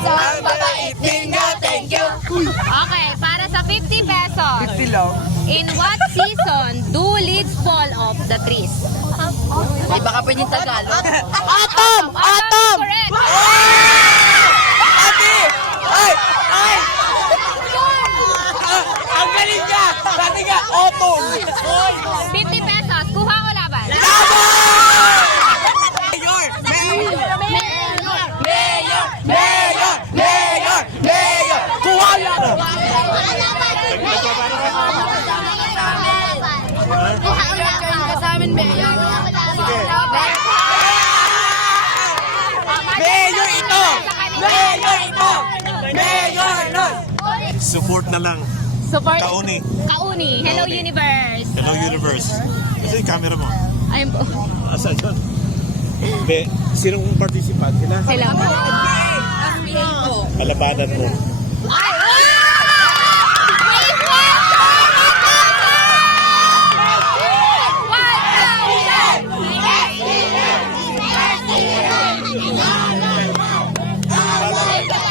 Ang babait ninyo, thank you. Okay, para sa 50 pesos. 50 lang. In what season do leaves fall off the trees? Ay, baka pwedeng Tagalog. Atom! Atom! Correct! Ate! Ay! Ay! Ang galing niya! Sabi nga, autumn! 50 pesos. Kuha o laban? Mayor! Mayor! Mayor! Mayor! Mayor! Kuha yan! Mayor ito! Mayor ito! Mayor nun! Support na lang. Support? Kauni. Kauni. Hello, Kauni. Universe. Hello Universe. Kasi yung camera mo. Ayun po. Asan yun? Be, sinong participant? Sila? Sila po. Kalabanan mo. Ay!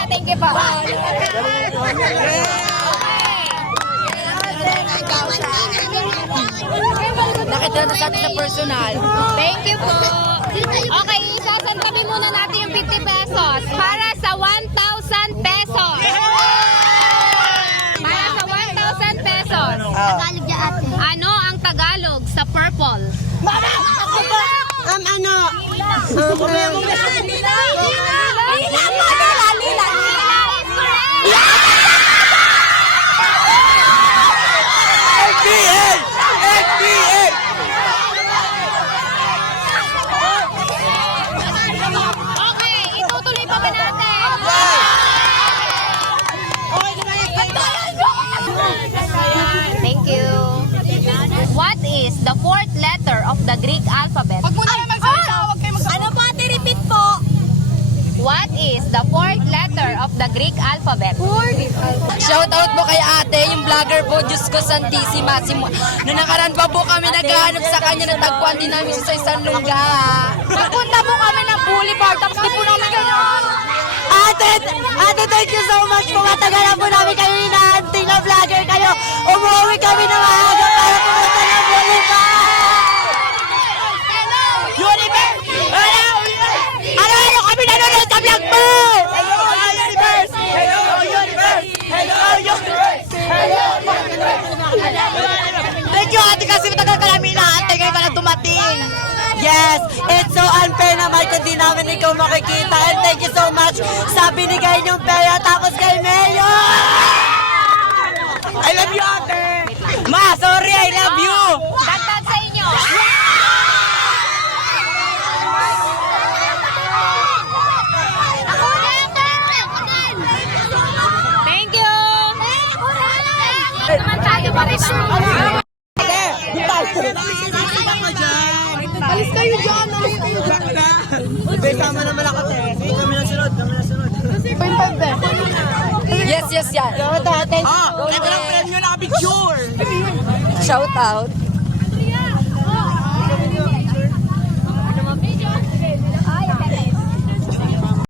Thank you po. Nakita na sa atin sa personal. Thank you po. Okay, isasantabi muna natin yung 50 pesos para sa 1,000 pesos. Para sa 1,000 pesos. Ano ang Tagalog sa purple? NBA! NBA! Okay, itutuloy pa ba natin? Thank you. What is the fourth letter of the Greek alphabet? Ano po ate, repeat po? What is the fourth letter of the Greek alphabet? Shout out po kay ate, yung vlogger po, Diyos ko Santissima. Noong nakaraan pa po kami naghahanap sa kanya, natagpuan din namin siya sa isang lugar. Nagpunta po kami ng boulevard, tapos di po namin ganyan. Ate, thank you so much po. Matagal na po namin kayo inaanting na vlogger kayo. Umuwi kami na maaga para pumunta ng boulevard. Universe! Ano kami nanonood sa vlog mo? Hello Universe! Hello Universe! Hello Universe! Hello Universe! Thank you ate kasi matagal ka namin inaantay ngayon ka na dumating. Yes, it's so unfair naman kung di namin ikaw makikita. And thank you so much sa binigay niyong pera tapos kay Mayor. I love you ate! Ma, sorry, I love you. Dagdag sa inyo. Thank you. Naman tayo pa rin. Alis kayo dyan! Alis kayo dyan! Be, tama naman ako, te. Kami na sunod, kami na sunod. Yes, yan. Ah, ito lang pala nyo nakapicture! Shout out.